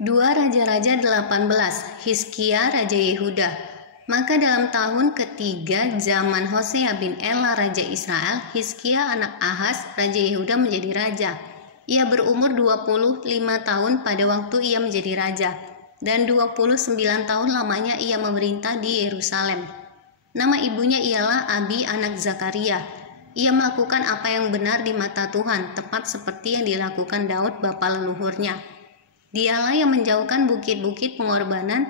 2 Raja-Raja 18, Hizkia Raja Yehuda. Maka dalam tahun ketiga zaman Hosea bin Ela Raja Israel, Hizkia anak Ahaz Raja Yehuda menjadi raja. Ia berumur 25 tahun pada waktu ia menjadi raja, dan 29 tahun lamanya ia memerintah di Yerusalem. Nama ibunya ialah Abi anak Zakaria. Ia melakukan apa yang benar di mata Tuhan, tepat seperti yang dilakukan Daud bapa leluhurnya. Dialah yang menjauhkan bukit-bukit pengorbanan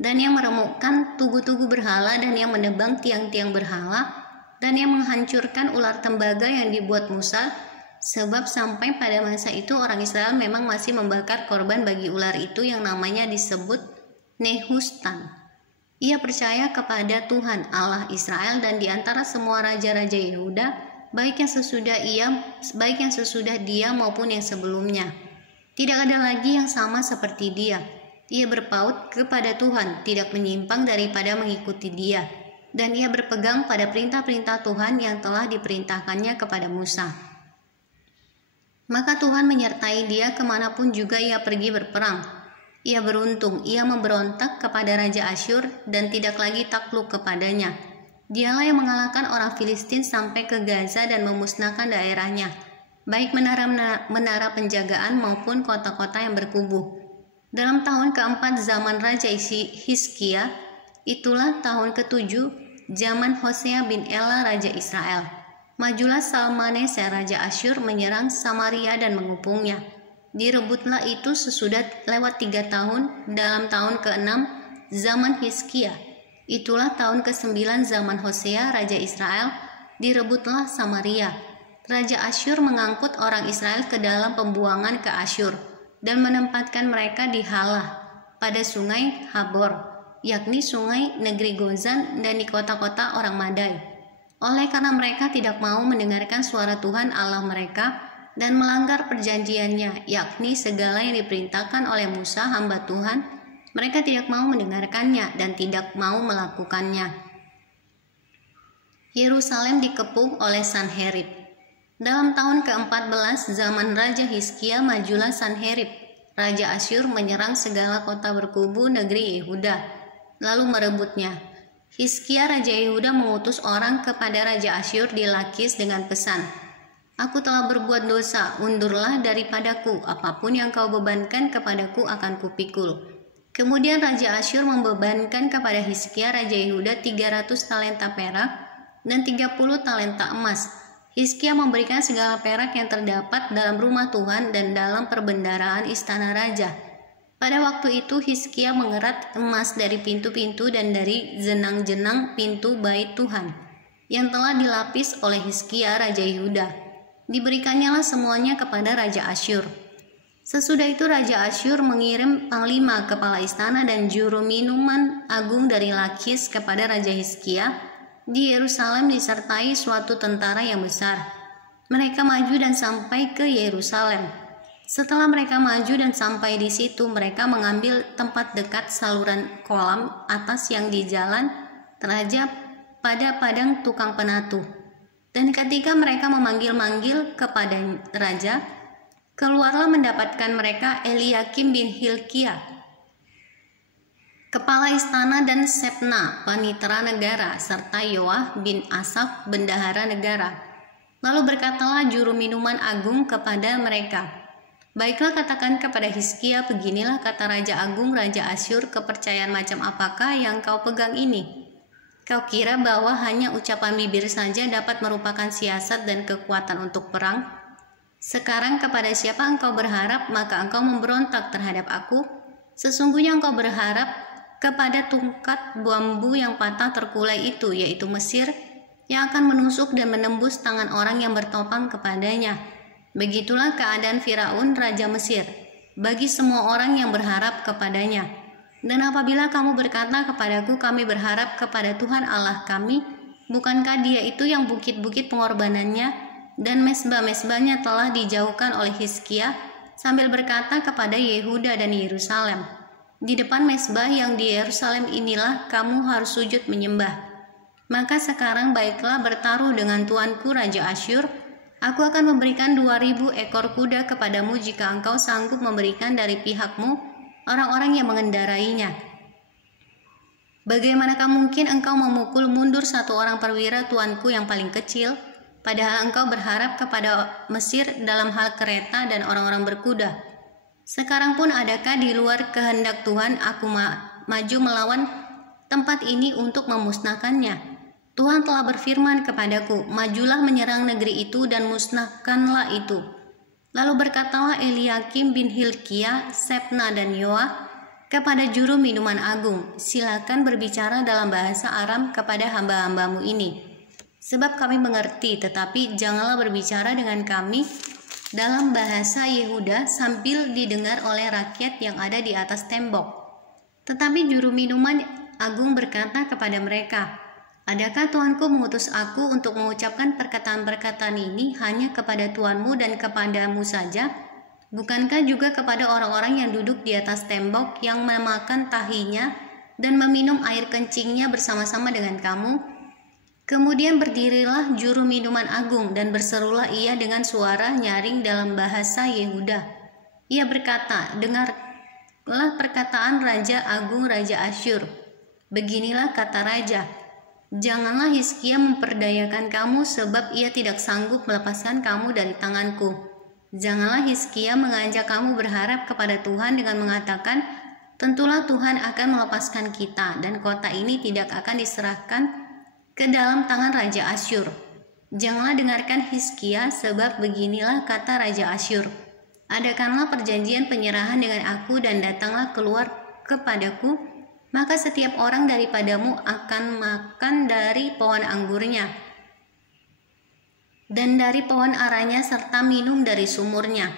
dan yang meremukkan tugu-tugu berhala dan yang menebang tiang-tiang berhala dan yang menghancurkan ular tembaga yang dibuat Musa, sebab sampai pada masa itu orang Israel memang masih membakar korban bagi ular itu yang namanya disebut Nehustan. Ia percaya kepada Tuhan Allah Israel, dan di antara semua raja-raja Yehuda, baik yang sesudah dia maupun yang sebelumnya, tidak ada lagi yang sama seperti dia. Ia berpaut kepada Tuhan, tidak menyimpang daripada mengikuti dia, dan ia berpegang pada perintah-perintah Tuhan yang telah diperintahkannya kepada Musa. Maka Tuhan menyertai dia kemanapun juga ia pergi berperang. Ia beruntung, ia memberontak kepada Raja Asyur dan tidak lagi takluk kepadanya. Dialah yang mengalahkan orang Filistin sampai ke Gaza dan memusnahkan daerahnya, baik menara penjagaan maupun kota-kota yang berkubu. Dalam tahun keempat zaman Raja Hizkia, itulah tahun ketujuh zaman Hosea bin Ela Raja Israel, majulah Salmaneser Raja Asyur menyerang Samaria dan mengepungnya. Direbutlah itu sesudah lewat 3 tahun, dalam tahun ke-6 zaman Hizkia. Itulah tahun ke-9 zaman Hosea Raja Israel, direbutlah Samaria. Raja Asyur mengangkut orang Israel ke dalam pembuangan ke Asyur dan menempatkan mereka di Halah pada sungai Habor, yakni sungai negeri Gozan, dan di kota-kota orang Madai. Oleh karena mereka tidak mau mendengarkan suara Tuhan Allah mereka dan melanggar perjanjiannya, yakni segala yang diperintahkan oleh Musa hamba Tuhan, mereka tidak mau mendengarkannya dan tidak mau melakukannya. Yerusalem dikepung oleh Sanherib. Dalam tahun ke-14 zaman Raja Hizkia, majulah Sanherib Raja Asyur menyerang segala kota berkubu negeri Yehuda, lalu merebutnya. Hizkia Raja Yehuda mengutus orang kepada Raja Asyur di Lakis dengan pesan, "Aku telah berbuat dosa, undurlah daripadaku, apapun yang kau bebankan kepadaku akan kupikul." Kemudian Raja Asyur membebankan kepada Hizkia Raja Yehuda 300 talenta perak dan 30 talenta emas. Hizkia memberikan segala perak yang terdapat dalam rumah Tuhan dan dalam perbendaharaan istana raja. Pada waktu itu Hizkia mengerat emas dari pintu-pintu dan dari jenang-jenang pintu bait Tuhan yang telah dilapis oleh Hizkia Raja Yehuda. Diberikannya semuanya kepada Raja Asyur. Sesudah itu Raja Asyur mengirim panglima, kepala istana, dan juru minuman agung dari Lakis kepada Raja Hizkia di Yerusalem disertai suatu tentara yang besar. Mereka maju dan sampai ke Yerusalem. Setelah mereka maju dan sampai di situ, mereka mengambil tempat dekat saluran kolam atas yang di jalan teraja pada padang tukang penatu. Dan ketika mereka memanggil-manggil kepada raja, keluarlah mendapatkan mereka Eliakim bin Hilkiah, kepala istana, dan Sebna, panitera negara, serta Yoah bin Asaf, bendahara negara. Lalu berkatalah juru minuman agung kepada mereka, "Baiklah, katakan kepada Hizkia, beginilah kata Raja Agung Raja Asyur, kepercayaan macam apakah yang kau pegang ini? Kau kira bahwa hanya ucapan bibir saja dapat merupakan siasat dan kekuatan untuk perang? Sekarang kepada siapa engkau berharap, maka engkau memberontak terhadap aku? Sesungguhnya engkau berharap kepada tungkat bambu yang patah terkulai itu, yaitu Mesir, yang akan menusuk dan menembus tangan orang yang bertopang kepadanya. Begitulah keadaan Firaun Raja Mesir bagi semua orang yang berharap kepadanya. Dan apabila kamu berkata kepadaku, kami berharap kepada Tuhan Allah kami, bukankah dia itu yang bukit-bukit pengorbanannya dan mesbah-mesbahnya telah dijauhkan oleh Hizkia, sambil berkata kepada Yehuda dan Yerusalem, di depan mesbah yang di Yerusalem inilah kamu harus sujud menyembah. Maka sekarang baiklah, bertaruh dengan tuanku Raja Asyur. Aku akan memberikan 2000 ekor kuda kepadamu jika engkau sanggup memberikan dari pihakmu orang-orang yang mengendarainya. Bagaimanakah mungkin engkau memukul mundur satu orang perwira tuanku yang paling kecil, padahal engkau berharap kepada Mesir dalam hal kereta dan orang-orang berkuda? Sekarang pun adakah di luar kehendak Tuhan aku maju melawan tempat ini untuk memusnahkannya? Tuhan telah berfirman kepadaku, majulah menyerang negeri itu dan musnahkanlah itu. Lalu berkatalah Eliakim bin Hilkiah, Sebna dan Yoah kepada juru minuman agung, silakan berbicara dalam bahasa Aram kepada hamba-hambamu ini, sebab kami mengerti, tetapi janganlah berbicara dengan kami dalam bahasa Yehuda sambil didengar oleh rakyat yang ada di atas tembok. Tetapi juru minuman agung berkata kepada mereka, adakah Tuanku mengutus aku untuk mengucapkan perkataan-perkataan ini hanya kepada tuanmu dan kepadamu saja? Bukankah juga kepada orang-orang yang duduk di atas tembok yang memakan tahinya dan meminum air kencingnya bersama-sama dengan kamu? Kemudian berdirilah juru minuman agung dan berserulah ia dengan suara nyaring dalam bahasa Yehuda. Ia berkata, dengarlah perkataan Raja Agung Raja Asyur. Beginilah kata Raja, janganlah Hizkia memperdayakan kamu sebab ia tidak sanggup melepaskan kamu dari tanganku. Janganlah Hizkia mengajak kamu berharap kepada Tuhan dengan mengatakan, tentulah Tuhan akan melepaskan kita dan kota ini tidak akan diserahkan ke dalam tangan Raja Asyur. Janganlah dengarkan Hizkia sebab beginilah kata Raja Asyur, adakanlah perjanjian penyerahan dengan aku dan datanglah keluar kepadaku, maka setiap orang daripadamu akan makan dari pohon anggurnya dan dari pohon aranya serta minum dari sumurnya,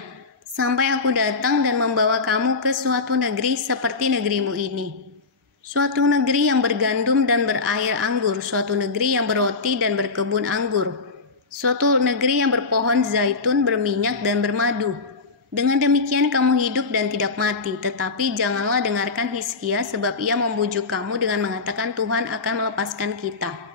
sampai aku datang dan membawa kamu ke suatu negeri seperti negerimu ini. Suatu negeri yang bergandum dan berair anggur, suatu negeri yang berroti dan berkebun anggur, suatu negeri yang berpohon zaitun, berminyak dan bermadu. Dengan demikian kamu hidup dan tidak mati, tetapi janganlah dengarkan Hizkia sebab ia membujuk kamu dengan mengatakan Tuhan akan melepaskan kita.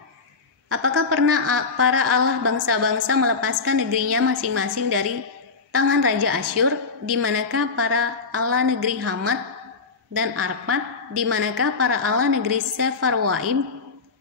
Apakah pernah para Allah bangsa-bangsa melepaskan negerinya masing-masing dari tangan Raja Asyur? Di manakah para Allah negeri Hamat dan Arpad? Di manakah para Allah negeri Sefarwaim,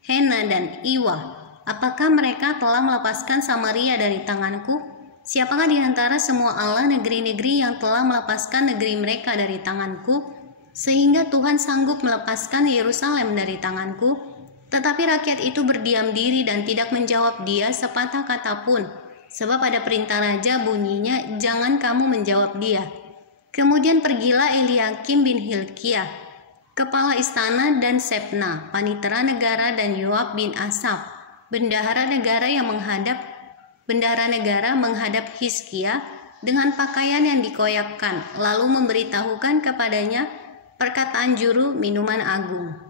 Hena dan Iwa? Apakah mereka telah melepaskan Samaria dari tanganku? Siapakah di antara semua Allah negeri-negeri yang telah melepaskan negeri mereka dari tanganku, sehingga Tuhan sanggup melepaskan Yerusalem dari tanganku? Tetapi rakyat itu berdiam diri dan tidak menjawab dia sepatah kata pun, sebab ada perintah raja bunyinya, jangan kamu menjawab dia. Kemudian pergilah Eliakim bin Hilkiah, kepala istana, dan Sebna, panitera negara, dan Yoab bin Asaf, bendahara negara menghadap Hizkia dengan pakaian yang dikoyakkan, lalu memberitahukan kepadanya perkataan juru minuman agung.